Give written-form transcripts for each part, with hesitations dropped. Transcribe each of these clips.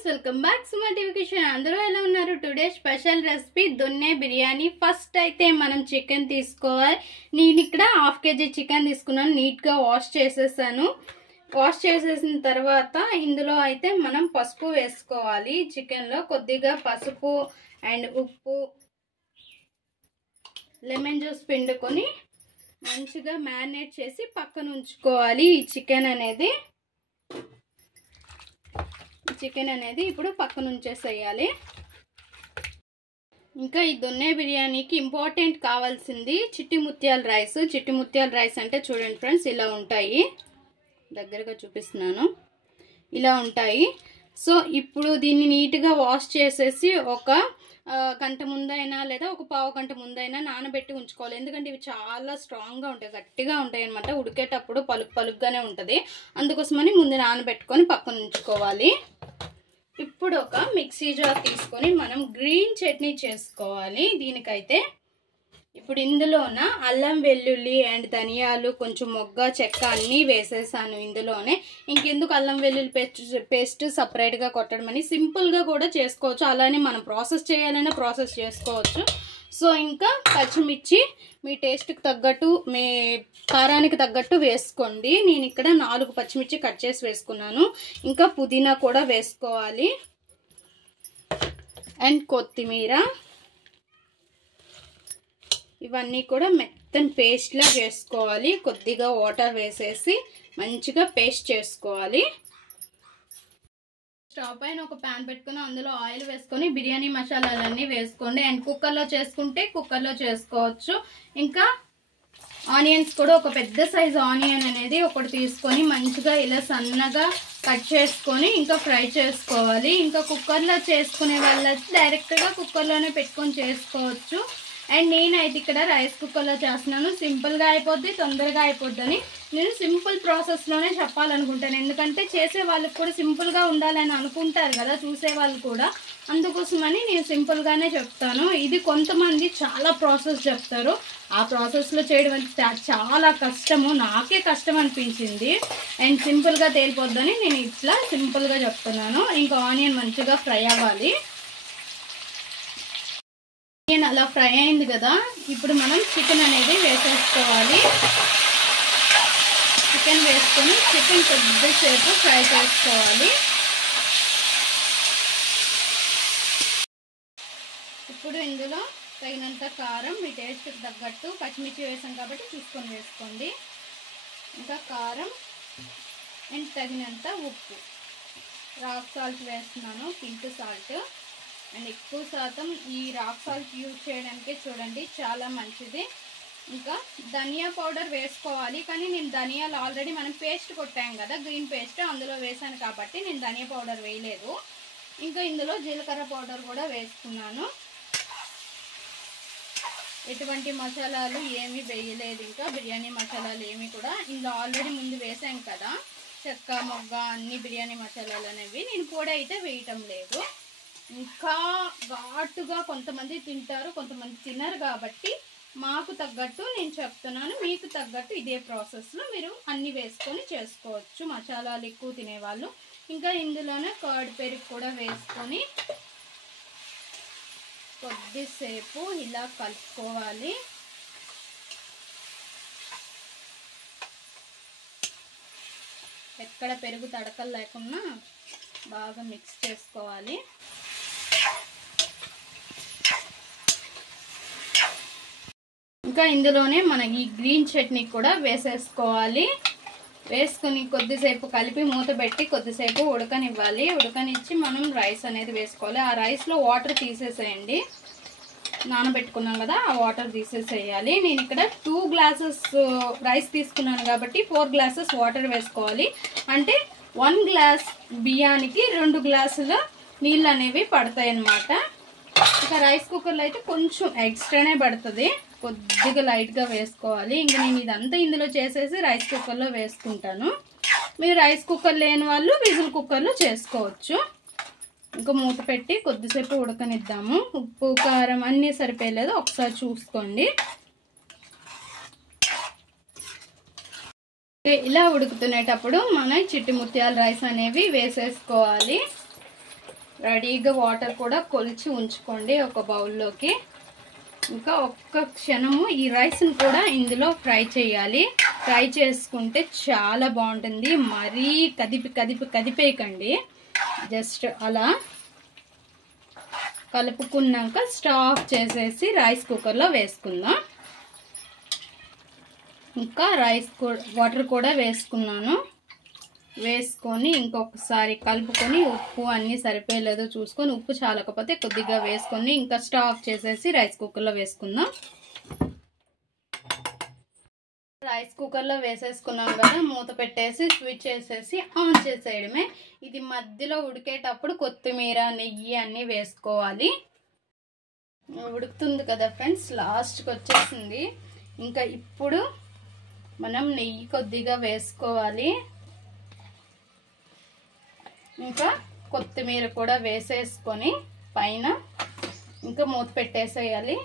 Friends, welcome back Suma TV kitchen. అందరూ ఎలా ఉన్నారు? Today special recipe Donne biryani. First అయితే మనం చికెన్ తీసుకోవాలి. నేను ఇక్కడ హాఫ్ కేజీ చికెన్ తీసుకున్నాను. నీట్గా వాష్ చేసేసాను. వాష్ చేసేసిన తర్వాత ఇందులో అయితే మనం పసుపు వేసుకోవాలి. చికెన్లో కొద్దిగా పసుపు అండ్ ఉప్పు, లెమన్ జ్యూస్ పిండుకొని మంచిగా మ్యారినేట్ చేసి పక్కన ఉంచుకోవాలి. ఈ చికెన్ అనేది ఇప్పుడు పక్కన ఉంచేసేయాలి. ఇంకా ఈ దొన్నె బిర్యానీకి ఇంపార్టెంట్ కావాల్సింది చిట్టి ముత్యాల రైస్. చిట్టి ముత్యాల రైస్ అంటే చూడండి ఫ్రెండ్స్, ఇలా ఉంటాయి. దగ్గరగా చూపిస్తున్నాను, ఇలా ఉంటాయి. సో ఇప్పుడు దీన్ని నీట్గా వాష్ చేసేసి ఒక గంట ముందైనా లేదా ఒక పావు గంట ముందైనా నానబెట్టి ఉంచుకోవాలి. ఎందుకంటే ఇవి చాలా స్ట్రాంగ్గా ఉంటాయి, గట్టిగా ఉంటాయి అనమాట. ఉడికేటప్పుడు పలుగ్గానే ఉంటుంది. అందుకోసమని ముందు నానబెట్టుకొని పక్కన ఉంచుకోవాలి. ఇప్పుడు ఒక మిక్సీ జార్ తీసుకొని మనం గ్రీన్ చట్నీ చేసుకోవాలి. దీనికైతే ఇప్పుడు ఇందులోన అల్లం వెల్లుల్లి అండ్ ధనియాలు, కొంచెం మొగ్గ చెక్క అన్నీ వేసేసాను ఇందులోనే. ఇంకెందుకు అల్లం వెల్లుల్లి పేస్ట్ సపరేట్గా కొట్టడమని, సింపుల్గా కూడా చేసుకోవచ్చు. అలానే మనం ప్రాసెస్ చేయాలన్నా ప్రాసెస్ చేసుకోవచ్చు. సో ఇంకా పచ్చిమిర్చి మీ టేస్ట్కి తగ్గట్టు, మీ కారానికి తగ్గట్టు వేసుకోండి. నేను ఇక్కడ 4 పచ్చిమిర్చి కట్ చేసి వేసుకున్నాను. ఇంకా పుదీనా కూడా వేసుకోవాలి అండ్ కొత్తిమీర. ఇవన్నీ కూడా మెత్తని పేస్ట్లా వేసుకోవాలి. కొద్దిగా వాటర్ వేసేసి మంచిగా పేస్ట్ చేసుకోవాలి. స్టవ్ పైన ఒక ప్యాన్ పెట్టుకుని అందులో ఆయిల్ వేసుకొని బిర్యానీ మసాలాలన్నీ వేసుకోండి. అండ్ కుక్కర్లో చేసుకుంటే కుక్కర్లో చేసుకోవచ్చు. ఇంకా ఆనియన్స్ కూడా ఒక పెద్ద సైజు ఆనియన్ అనేది ఒకటి తీసుకొని మంచిగా ఇలా సన్నగా కట్ చేసుకొని ఇంకా ఫ్రై చేసుకోవాలి. ఇంకా కుక్కర్లో చేసుకునే వాళ్ళకి డైరెక్ట్గా కుక్కర్లోనే పెట్టుకొని చేసుకోవచ్చు. అండ్ నేనైతే ఇక్కడ రైస్ కుక్కర్లో చేస్తున్నాను. సింపుల్గా అయిపోద్ది, తొందరగా అయిపోద్దని నేను సింపుల్ ప్రాసెస్లోనే చెప్పాలనుకుంటాను. ఎందుకంటే చేసే వాళ్ళకి కూడా సింపుల్గా ఉండాలని అనుకుంటారు కదా చూసే వాళ్ళు కూడా. అందుకోసమని నేను సింపుల్గానే చెప్తాను. ఇది కొంతమంది చాలా ప్రాసెస్ చెప్తారు. ఆ ప్రాసెస్లో చేయడం చాలా కష్టము, నాకే కష్టం అనిపించింది. అండ్ సింపుల్గా తేలిపోద్దని నేను ఇట్లా సింపుల్గా చెప్తున్నాను. ఇంకా ఆనియన్ మంచిగా ఫ్రై అవ్వాలి. అలా ఫ్రై అయింది కదా, ఇప్పుడు మనం చికెన్ అనేది వేసేసుకోవాలి. చికెన్ వేసుకొని చికెన్ కొద్దిసేపు ఫ్రై చేసుకోవాలి. ఇప్పుడు ఇందులో తగినంత కారం, మీ టేస్ట్కి తగ్గట్టు, పచ్చిమిర్చి వేసాం కాబట్టి చూసుకొని వేసుకోండి. ఇంకా కారం అండ్ తగినంత ఉప్పు, రాక్ సాల్ట్ వేస్తున్నాను, పింక్ సాల్ట్. అండ్ ఎక్కువ శాతం ఈ రాక్ సాల్ట్ యూజ్ చేయడానికి చూడండి, చాలా మంచిది. ఇంకా ధనియా పౌడర్ వేసుకోవాలి, కానీ నేను ధనియాలు ఆల్రెడీ మనం పేస్ట్ కొట్టాం కదా, గ్రీన్ పేస్ట్, అందులో వేసాను కాబట్టి నేను ధనియా పౌడర్ వేయలేదు. ఇంకా ఇందులో జీలకర్ర పౌడర్ కూడా వేసుకున్నాను. ఎటువంటి మసాలాలు ఏమీ వేయలేదు. ఇంకా బిర్యానీ మసాలాలు ఏమి కూడా ఇందులో ఆల్రెడీ ముందు వేసాం కదా, చెక్క మొగ్గ అన్ని బిర్యానీ మసాలాలు అనేవి. నేను పొడి అయితే వేయటం లేదు. ఇంకా ఘాటుగా కొంతమంది తింటారు, కొంతమంది తినరు కాబట్టి మాకు తగ్గట్టు నేను చెప్తున్నాను. మీకు తగ్గట్టు ఇదే ప్రాసెస్లో మీరు అన్నీ వేసుకొని చేసుకోవచ్చు, మసాలాలు ఎక్కువ తినేవాళ్ళు. ఇంకా ఇందులోనే కర్డ్ పెరుగు కూడా వేసుకొని కొద్దిసేపు ఇలా కలుపుకోవాలి. ఎక్కడ పెరుగు తడకలు లేకుండా బాగా మిక్స్ చేసుకోవాలి. ఇంకా ఇందులోనే మనం ఈ గ్రీన్ చట్నీ కూడా వేసేసుకోవాలి. వేసుకుని కొద్దిసేపు కలిపి మూత పెట్టి కొద్దిసేపు ఉడకనివ్వాలి. ఉడకనిచ్చి మనం రైస్ అనేది వేసుకోవాలి. ఆ రైస్లో వాటర్ తీసేసేయండి, నానబెట్టుకున్నాం కదా, ఆ వాటర్ తీసేసేయాలి. నేను ఇక్కడ 2 గ్లాసెస్ రైస్ తీసుకున్నాను కాబట్టి 4 గ్లాసెస్ వాటర్ వేసుకోవాలి. అంటే 1 గ్లాస్ బియ్యానికి 2 గ్లాసుల నీళ్ళు అనేవి పడతాయి అన్నమాట. ఇక రైస్ కుక్కర్లో అయితే కొంచెం ఎక్స్ట్రానే పడుతుంది, కొద్దిగా లైట్గా వేసుకోవాలి. ఇంక నేను ఇదంతా ఇందులో చేసేసి రైస్ కుక్కర్లో వేసుకుంటాను. మీరు రైస్ కుక్కర్ లేని వాళ్ళు విజిల్ కుక్కర్లో చేసుకోవచ్చు. ఇంకా మూత పెట్టి కొద్దిసేపు ఉడకనిద్దాము. ఉప్పు కారం అన్నీ సరిపోయలేదు, ఒకసారి చూసుకోండి. ఇలా ఉడుకుతునేటప్పుడు మనం చిట్టి ముత్యాల రైస్ అనేవి వేసేసుకోవాలి. రెడీగా వాటర్ కూడా కొలిచి ఉంచుకోండి ఒక బౌల్లోకి. ఇంకా ఒక్క క్షణము ఈ రైస్ని కూడా ఇందులో ఫ్రై చేయాలి. ఫ్రై చేసుకుంటే చాలా బాగుంటుంది. మరీ కదిపేయకండి. జస్ట్ అలా కలుపుకున్నాక స్టవ్ ఆఫ్ చేసేసి రైస్ కుక్కర్లో వేసుకుందాం. ఇంకా వాటర్ కూడా వేసుకున్నాను. వేసుకొని ఇంకొకసారి కలుపుకొని ఉప్పు అన్నీ సరిపోయలేదో చూసుకొని, ఉప్పు చాలకపోతే కొద్దిగా వేసుకొని ఇంకా స్టవ్ ఆఫ్ చేసేసి రైస్ కుక్కర్లో వేసుకుందాం. రైస్ కుక్కర్లో వేసేసుకున్నాం కదా, మూత పెట్టేసి స్విచ్ చేసేసి ఆన్ చేసేయడమే. ఇది మధ్యలో ఉడికేటప్పుడు కొత్తిమీర నెయ్యి అన్నీ వేసుకోవాలి. ఉడుకుతుంది కదా ఫ్రెండ్స్, లాస్ట్కి వచ్చేసింది. ఇంకా ఇప్పుడు మనం నెయ్యి కొద్దిగా వేసుకోవాలి. ఇంకా కొత్తిమీర కూడా వేసేసుకొని పైన ఇంకా మూత పెట్టేసేయాలి.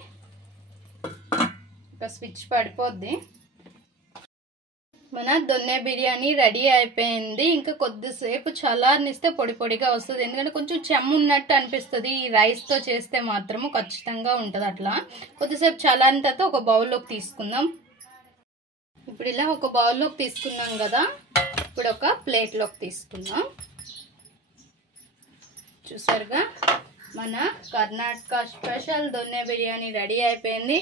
ఇంకా స్విచ్ పడిపోద్ది. మన దొన్నె బిర్యానీ రెడీ అయిపోయింది. ఇంకా కొద్దిసేపు చల్లారనిస్తే పొడి పొడిగా వస్తుంది. ఎందుకంటే కొంచెం చెమ్ము ఉన్నట్టు అనిపిస్తుంది. ఈ రైస్తో చేస్తే మాత్రము ఖచ్చితంగా ఉంటుంది అట్లా. కొద్దిసేపు చల్లారిన తర్వాత ఒక బౌల్లోకి తీసుకుందాం. ఇప్పుడు ఇలా ఒక బౌల్లోకి తీసుకున్నాం కదా, ఇప్పుడు ఒక ప్లేట్లోకి తీసుకుందాం. చూసారుగా మన కర్ణాటక స్పెషల్ దొన్నె బిర్యానీ రెడీ అయిపోయింది.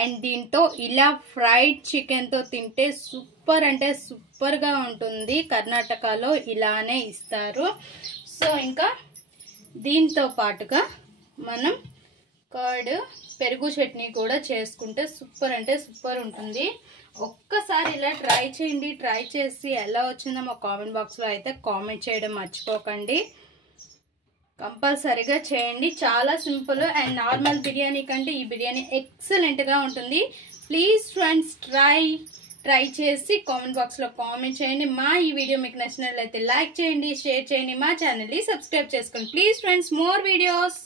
అండ్ దీంతో ఇలా ఫ్రైడ్ చికెన్తో తింటే సూపర్ అంటే సూపర్గా ఉంటుంది. కర్ణాటకలో ఇలానే ఇస్తారు. సో ఇంకా దీంతో పాటుగా మనం కర్డ్ పెరుగు చట్నీ కూడా చేసుకుంటే సూపర్ అంటే సూపర్ ఉంటుంది. ఒక్కసారి ఇలా ట్రై చేయండి. ట్రై చేసి ఎలా వచ్చిందో మా కామెంట్ బాక్స్లో అయితే కామెంట్ చేయడం మర్చిపోకండి. కంపల్సరీగా చేయండి. చాలా సింపుల్ అండ్ నార్మల్ బిర్యానీ కంటే ఈ బిర్యానీ ఎక్సలెంట్గా ఉంటుంది. ప్లీజ్ ఫ్రెండ్స్ ట్రై చేసి కామెంట్ బాక్స్లో కామెంట్ చేయండి. మా ఈ వీడియో మీకు నచ్చినట్లయితే లైక్ చేయండి, షేర్ చేయండి, మా ఛానల్ని సబ్స్క్రైబ్ చేసుకోండి. Please friends, more videos.